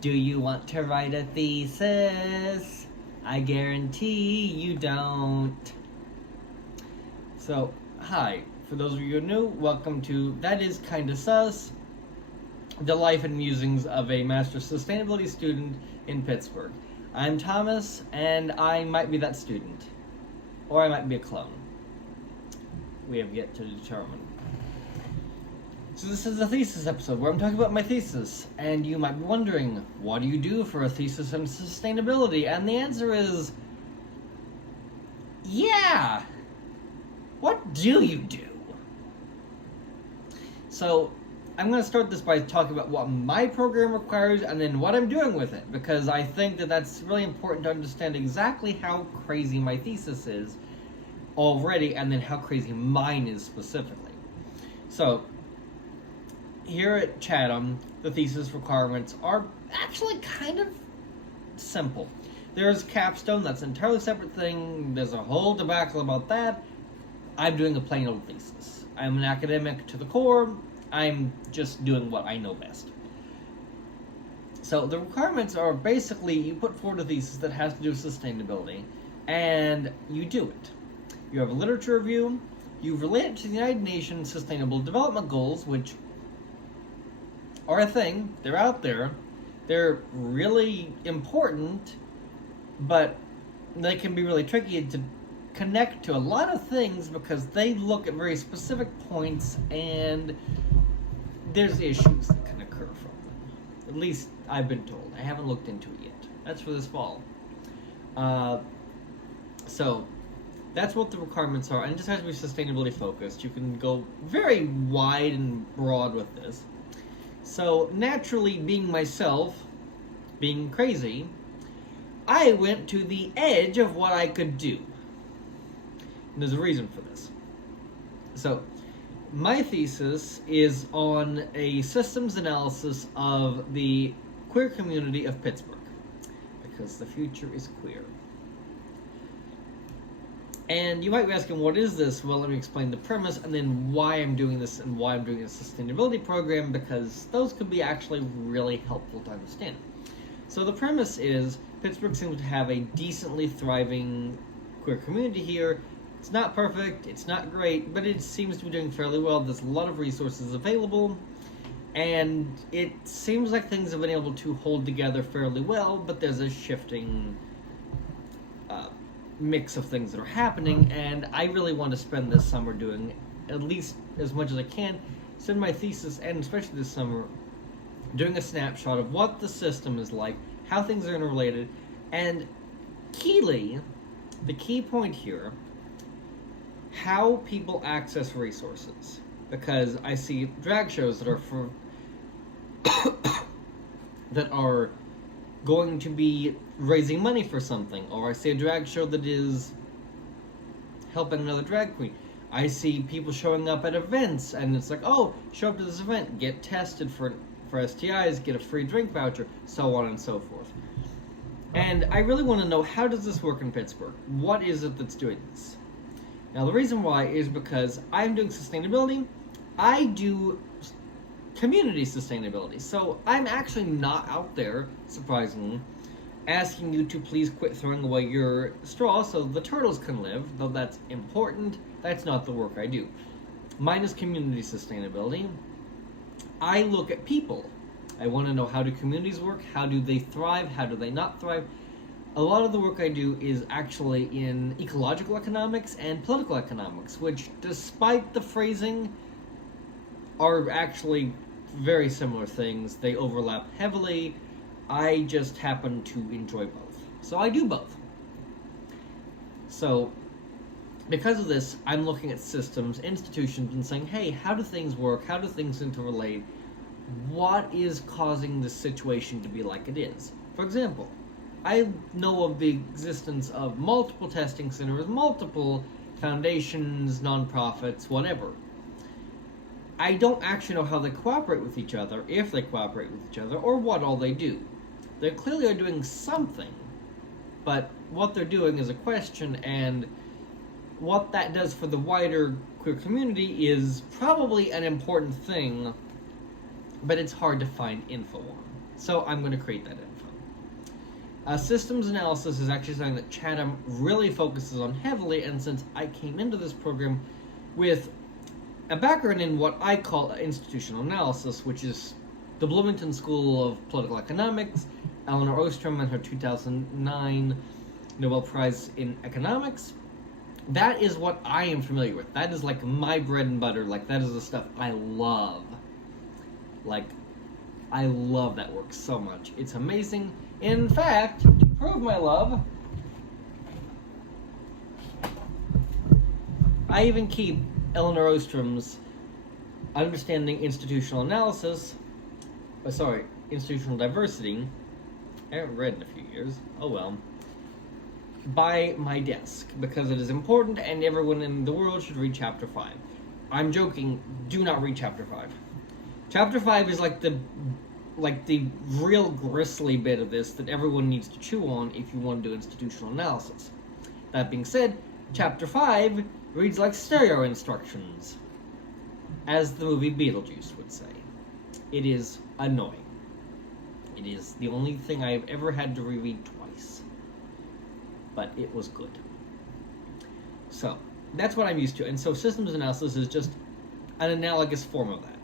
Do you want to write a thesis? I guarantee you don't. So, hi. For those of you who are new, welcome to That Is Kinda Sus, the life and musings of a Master Sustainability student in Pittsburgh. I'm Thomas, and I might be that student. Or I might be a clone. We have yet to determine. So this is a thesis episode where I'm talking about my thesis, and you might be wondering, what do you do for a thesis in sustainability? And the answer is, yeah! What do you do? So, I'm going to start this by talking about what my program requires and then what I'm doing with it, because I think that that's really important to understand exactly how crazy my thesis is already, and then how crazy mine is specifically. So, here at Chatham, the thesis requirements are actually kind of simple. There's capstone, that's an entirely separate thing. There's a whole debacle about that. I'm doing a plain old thesis. I'm an academic to the core. I'm just doing what I know best. So the requirements are basically you put forward a thesis that has to do with sustainability, and you do it. You have a literature review. You relate it to the United Nations Sustainable Development Goals, which are a thing. They're out there. They're really important, but they can be really tricky to connect to a lot of things because they look at very specific points, and there's issues that can occur from them. At least I've been told. I haven't looked into it yet. That's for this fall. So that's what the requirements are, and it just has to be sustainability focused. You can go very wide and broad with this. So naturally, being myself, being crazy, I went to the edge of what I could do. And there's a reason for this. So my thesis is on a systems analysis of the queer community of Pittsburgh, because the future is queer. And you might be asking, what is this? Well, let me explain the premise and then why I'm doing this and why I'm doing a sustainability program, because those could be actually really helpful to understand. So the premise is Pittsburgh seems to have a decently thriving queer community here. It's not perfect, it's not great, but it seems to be doing fairly well. There's a lot of resources available, and it seems like things have been able to hold together fairly well, but there's a shifting mix of things that are happening, and I really want to spend this summer doing at least as much as I can, spend my thesis, and especially this summer, doing a snapshot of what the system is like, how things are interrelated, and keyly, the key point here, how people access resources. Because I see drag shows that are for that are going to be raising money for something, or I see a drag show that is helping another drag queen. I see people showing up at events, and it's like, oh, show up to this event, get tested for STIs, get a free drink voucher, so on and so forth. And I really want to know, how does this work in Pittsburgh? What is it that's doing this? Now, the reason why is because I'm doing sustainability. I do community sustainability. So I'm actually not out there, surprisingly, asking you to please quit throwing away your straw so the turtles can live, though that's important. That's not the work I do. Mine is community sustainability. I look at people. I want to know, how do communities work? How do they thrive? How do they not thrive? A lot of the work I do is actually in ecological economics and political economics, which, despite the phrasing, are actually very similar things. They overlap heavily. I just happen to enjoy both. So I do both. So because of this, I'm looking at systems, institutions, and saying, hey, how do things work? How do things interrelate? What is causing this situation to be like it is? For example, I know of the existence of multiple testing centers, multiple foundations, nonprofits, whatever. I don't actually know how they cooperate with each other, if they cooperate with each other, or what all they do. They clearly are doing something, but what they're doing is a question, and what that does for the wider queer community is probably an important thing, but it's hard to find info on. So I'm going to create that info. Systems analysis is actually something that Chatham really focuses on heavily, and since I came into this program with a background in what I call institutional analysis, which is the Bloomington School of Political Economics, Eleanor Ostrom and her 2009 Nobel Prize in Economics, that is what I am familiar with. That is like my bread and butter. Like, that is the stuff I love. Like, I love that work so much. It's amazing. In fact, to prove my love, I even keep Eleanor Ostrom's Understanding Institutional Analysis, Institutional Diversity, I haven't read in a few years, oh well, by my desk, because it is important and everyone in the world should read Chapter 5. I'm joking, do not read Chapter 5. Chapter 5 is like the real gristly bit of this that everyone needs to chew on if you want to do institutional analysis. That being said, Chapter 5 reads like stereo instructions, as the movie Beetlejuice would say. It is annoying. It is the only thing I've ever had to reread twice. But it was good. So, that's what I'm used to. And so systems analysis is just an analogous form of that.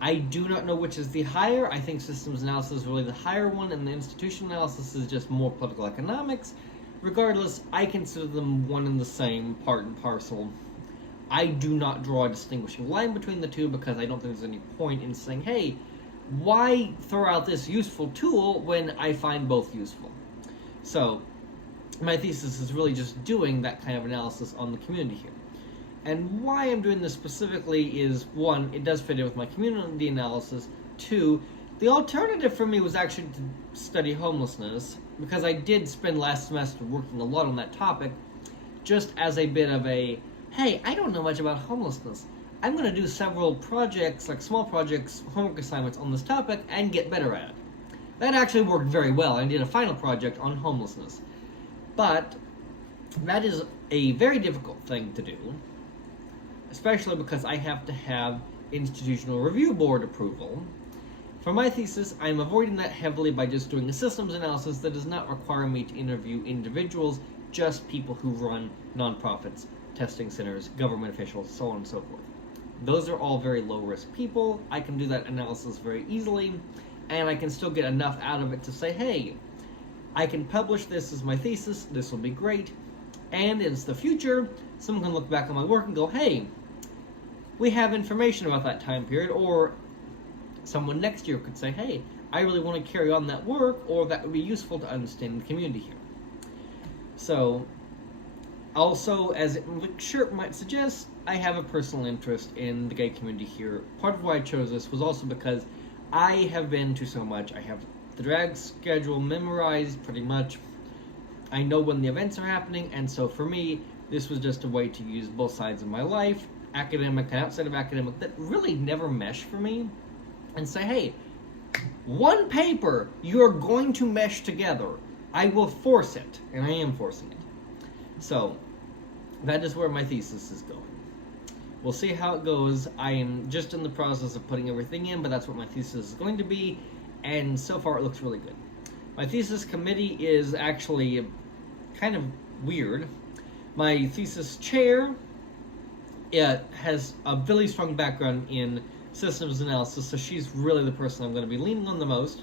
I do not know which is the higher. I think systems analysis is really the higher one, and the institutional analysis is just more political economics. Regardless, I consider them one and the same, part and parcel. I do not draw a distinguishing line between the two because I don't think there's any point in saying, hey, why throw out this useful tool when I find both useful? So, my thesis is really just doing that kind of analysis on the community here. And why I'm doing this specifically is, one, it does fit in with my community analysis. Two, the alternative for me was actually to study homelessness, because I did spend last semester working a lot on that topic, just as a bit of a, hey, I don't know much about homelessness. I'm going to do several projects, like small projects, homework assignments on this topic, and get better at it. That actually worked very well. I did a final project on homelessness. But that is a very difficult thing to do, especially because I have to have institutional review board approval. For my thesis, I'm avoiding that heavily by just doing a systems analysis that does not require me to interview individuals, just people who run nonprofits, testing centers, government officials, so on and so forth. Those are all very low-risk people. I can do that analysis very easily, and I can still get enough out of it to say, hey, I can publish this as my thesis, this will be great, and in the future, someone can look back on my work and go, hey, we have information about that time period, or someone next year could say, hey, I really want to carry on that work, or that would be useful to understand the community here. So, also, as the shirt might suggest, I have a personal interest in the gay community here. Part of why I chose this was also because I have been to so much. I have the drag schedule memorized pretty much. I know when the events are happening, and so for me, this was just a way to use both sides of my life, academic and outside of academic, that really never mesh for me, and say, hey, one paper you're going to mesh together. I will force it, and I am forcing it. So, that is where my thesis is going. We'll see how it goes. I am just in the process of putting everything in, but that's what my thesis is going to be, and so far it looks really good. My thesis committee is actually kind of weird. My thesis chair has a really strong background in systems analysis, so she's really the person I'm going to be leaning on the most.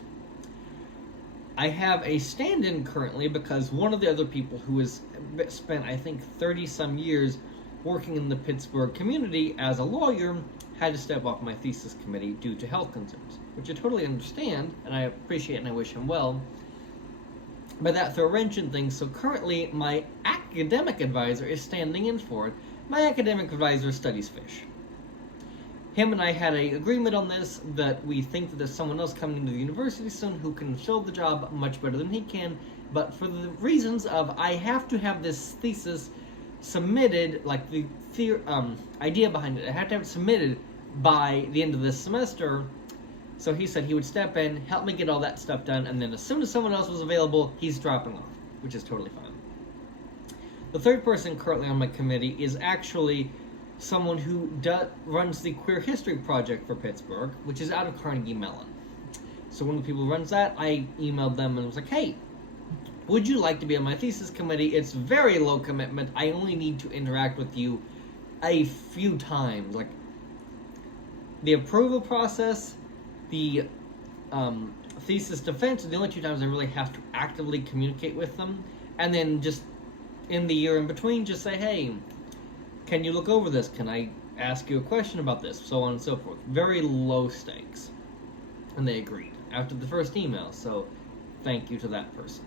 I have a stand-in currently because one of the other people who has spent, I think, 30-some years working in the Pittsburgh community as a lawyer had to step off my thesis committee due to health concerns, which I totally understand, and I appreciate and I wish him well. But that threw a wrench in things, so currently my academic advisor is standing in for it. My academic advisor studies fish. Him and I had an agreement on this, that we think that there's someone else coming into the university soon who can fill the job much better than he can, but for the reasons of I have to have this thesis submitted, like the idea behind it, I have to have it submitted by the end of this semester. So he said he would step in, help me get all that stuff done, and then as soon as someone else was available, he's dropping off, which is totally fine. The third person currently on my committee is actually someone who runs the Queer History Project for Pittsburgh, which is out of Carnegie Mellon. So one of the people who runs that, I emailed them and was like, hey, would you like to be on my thesis committee? It's very low commitment. I only need to interact with you a few times. Like, the approval process, the thesis defense are the only 2 times I really have to actively communicate with them. And then just in the year in between, just say, hey, can you look over this? Can I ask you a question about this? So on and so forth. Very low stakes. And they agreed after the first email. So thank you to that person.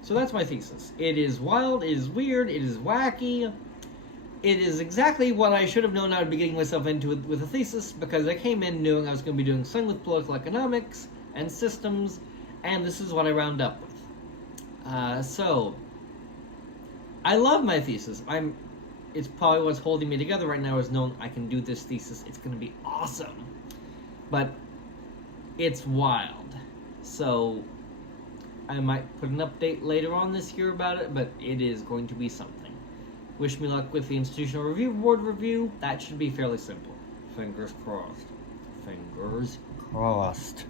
So that's my thesis. It is wild, it is weird, it is wacky. It is exactly what I should have known I would be getting myself into with a thesis, because I came in knowing I was going to be doing something with political economics and systems, and this is what I round up with. So, I love my thesis. It's probably what's holding me together right now, is knowing I can do this thesis. It's going to be awesome. But it's wild. So, I might put an update later on this year about it, but it is going to be something. Wish me luck with the Institutional Review Board review. That should be fairly simple. Fingers crossed. Fingers crossed.